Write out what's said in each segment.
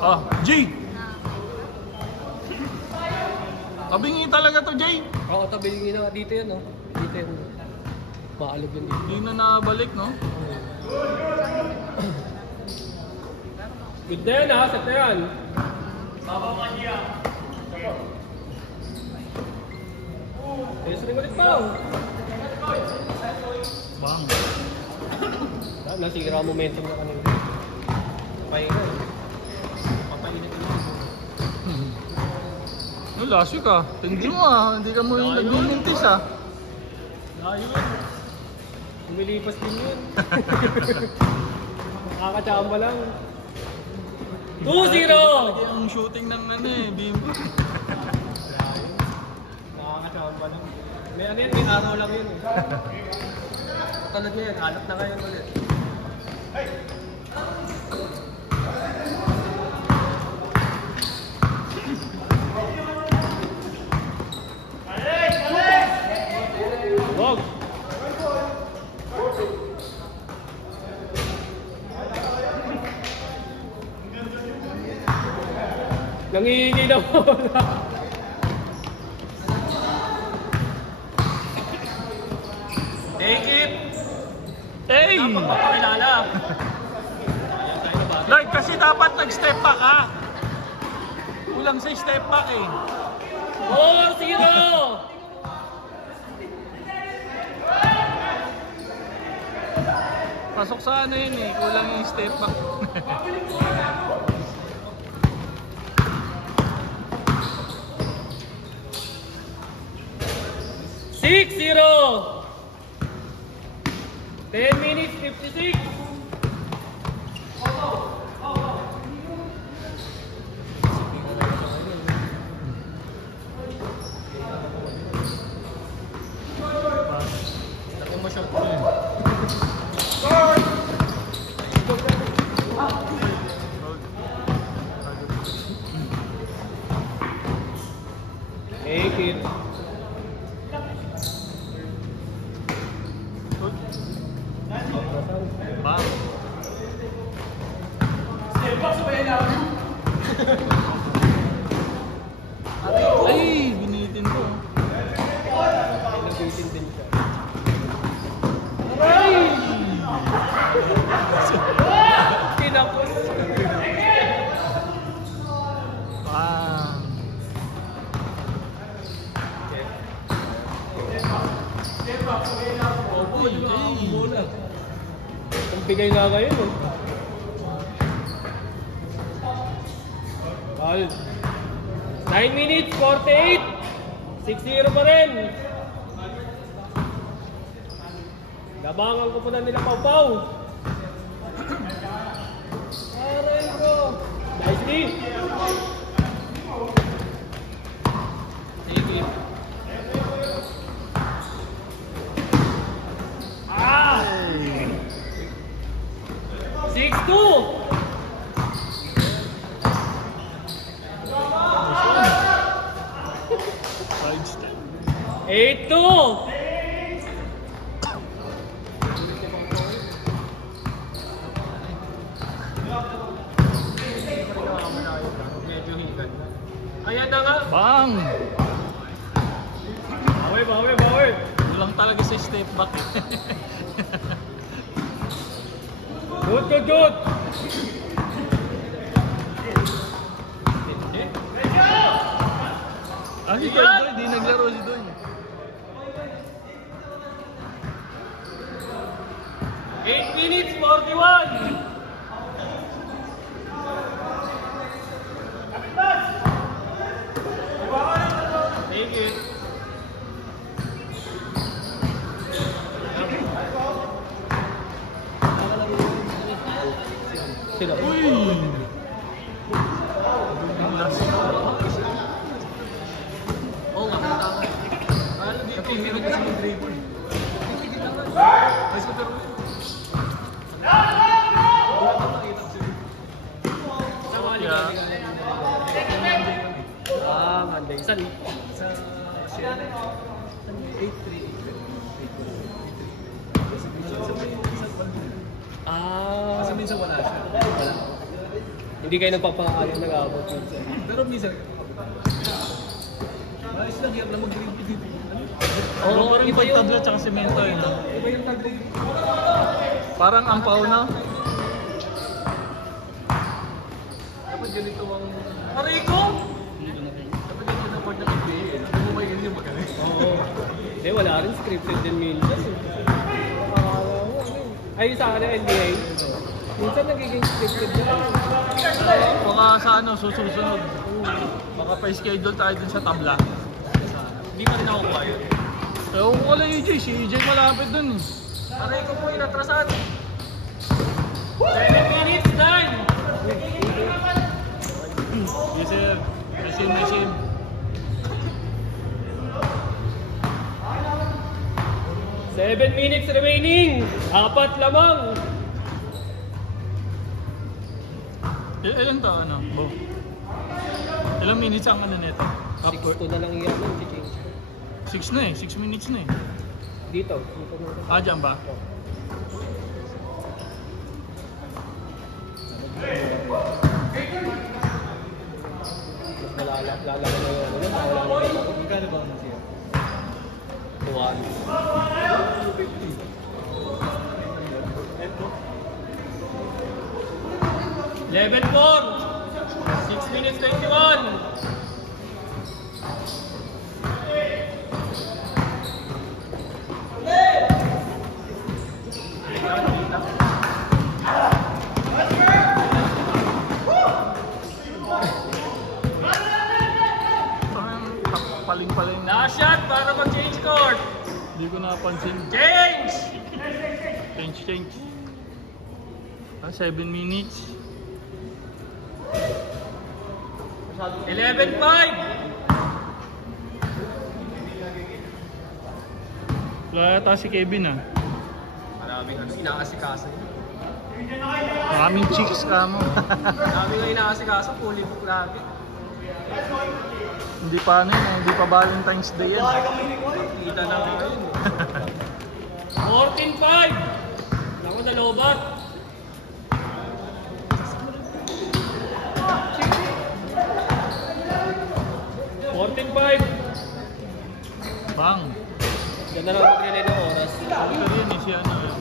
Ah, Jay! Tabingi talaga to, Jay. Oo, tabingi na. Dito yan, no? Dito yan. Maalog yun dito. Hindi na nakabalik, no? Good na yan, ha? Set na yan. Babaw ka niya. Ayos rin ulit pa. Bang. Nasira momentum na kanina. Pahinga. Papainit na. No, last week ah. Hindi mo ah. Hindi ka mo yung nagminuntis ah. Ayun. Umilipas din yun. Makakachamba lang. 2-0! Ang shooting ng ano eh, Bimbo. Nakakachamba lang. May ano yan, may araw lang yun. Talad niya yan, hanap na kayo ulit. Wag! Nangihingi na bola. Take it! Hey! Pakilala. Lord, kasi dapat nag-step back ha. Kulang sa step back eh. 4-0! Pasok sa ano yun eh. Kulang yung step back. 6-0! 10 minutes, 56! Ako masyap ko yun. Take it. Bang. Ay, binitin ko. Nabitin din siya. Tinapos. Bang. Oy, Jay. Ang bigay nga ngayon eh. Ball. 9 minutes, 48. 6-0 pa rin. Labangan ko pa na nila Pau-Pau. Aray ko. Nicely. Sige. Ah! 6-2. Side step. 8-2. Ayan na nga. Bang. Bawi, bawi, bawi. Kulang talaga sa step back eh. Good, good, good. Ah, si Doy, di naglaro si Doy. 8 minutes, 41. Take it. Sila. Uy! Ang last. Oo nga, tama. Ano dito? Meron kasi yung dribble. Ay, scooter ulit. Ah, Monday. Saan? Sa 8-3. Hindi kayo nagpapakain, nag-aabot minsan. Pero minsan, ayos lang, hirap lang mag-repeat dito. Oo, Parang iba yun. tabla tsaka semento eh, no? Iba yung tagpo. Parang ampaw na. Dapat ganito ang... Aray ko! Dapat ganito ang board ng NBA. Hindi mo ba yun yung magaling? Oo. Hindi, wala rin scripted din minsan. Ay, sa akin NBA. Minsan nagiging scripted din. Baka sa ano, susunod. Baka pa-schedule tayo dun sa tabla. Hindi pa rin nakukuha yun. Ewan ko lang EJ, si EJ malapit dun eh. Aray ko po, inatrasan. 7 minutes, 9! Yes sir, resim. 7 minutes remaining! 4 lamang! Ilan to ano, Bo? Ilang minutes ang ano nito? 6 na lang yan. 6 na eh, 6 minutes na eh. Dito. Ah, dyan ba? Lala na yun. Magkano ba ang siya? 11-4! 6 minutes, 21! Paling-paling na. Last shot para mag-change court! Hindi ko napansin. Change! Change. Ah, 7 minutes. 11-5! Wala yata si Kevin ah. Maraming inaasikaso. Maraming chicks ka mo. Maraming inaasikaso. Puli book lagi. Hindi pa ano yun eh, hindi pa Valentine's Day yan. Kita na ako yun. 14-5! Naku, nalobat! Bang. Ganda lang mag-relay ng oras. Sabi ko rin eh, si ano eh.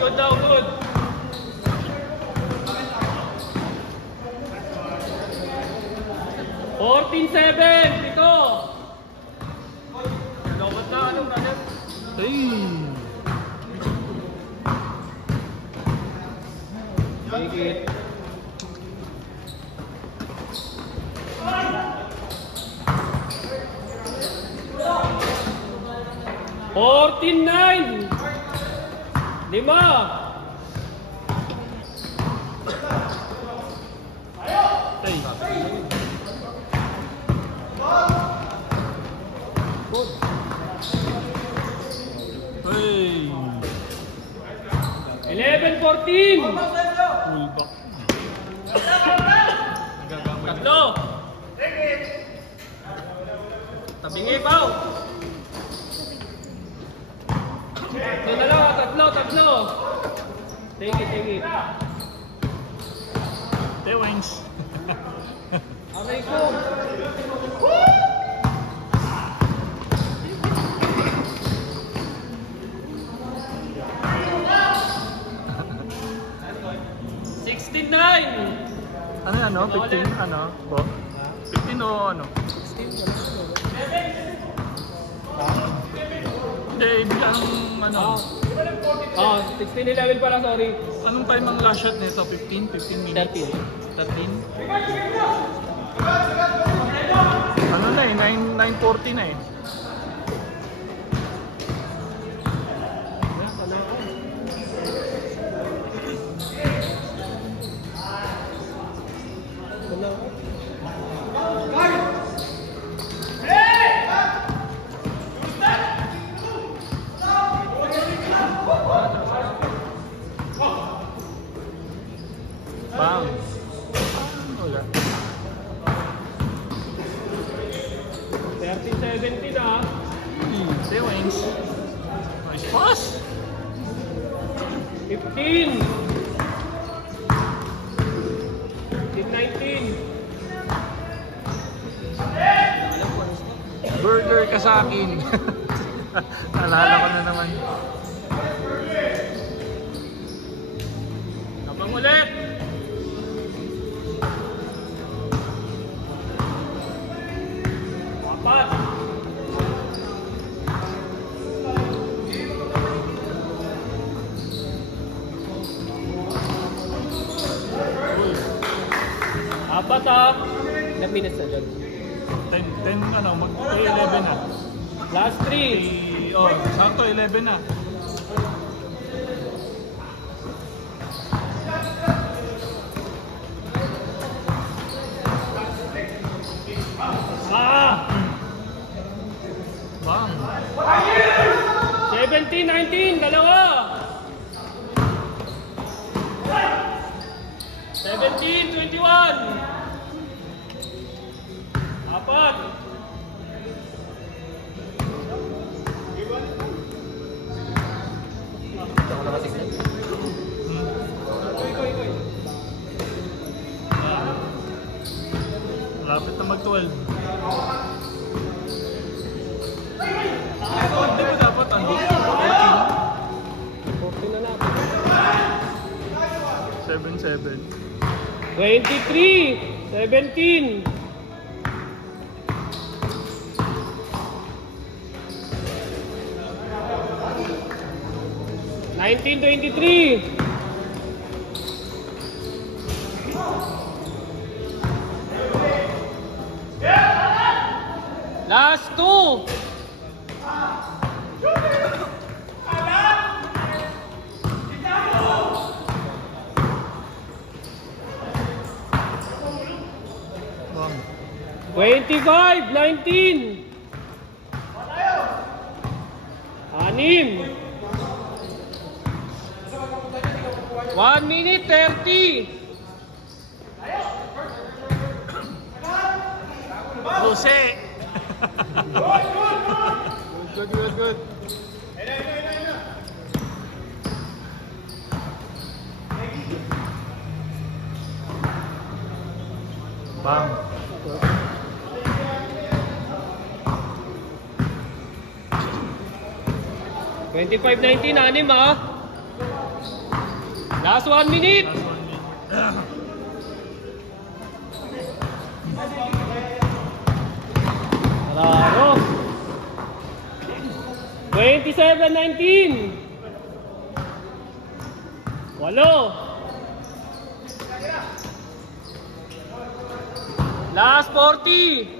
Good daw, good! Ito! Nalobat na, ano, brother? Hey! Higit. $14-9! 5! Hey! Hey! 11-14! Full back. Nagagamay. Tatlo! Tabing ipaw! Tatlo! Take it. Tewings. Aray ko! Ano yan, no? 15, ano? Po? 15 o ano? Hindi, biglang ano? 16-11 pala, sorry. Anong time ang last shot nito? 15 minutes? 13? Ano na eh, 9:40 na eh. Bang! Wala. 18. 19. Burger ka sa akin. Nalala ko na naman. Tabang ulit. Apat. Apat ah. Ilang minutes na dyan? 10 ano, mag-11 na. Last 3. Oh, sakto 11 na. Ah! Bang. 17, 19, dalawa. 17, 21. Apat. Ako nakatignan. Lapit na mag-12. Hindi ko dapat ang 14 na natin. 7-7. 23, 17. 19-23. Last 2. Bang. 25-19. 6. 1 minute 30. Jose. Good. Bang. Twenty-five 19, 6 ah. Last 1 minute. Last 1 minute. Bravo. 27-19. 8. Last 40.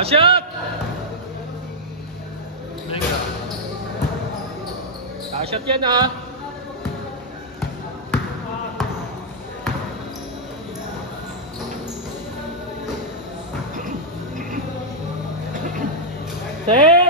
Last shot. Mega. Last shot yan ah. Set.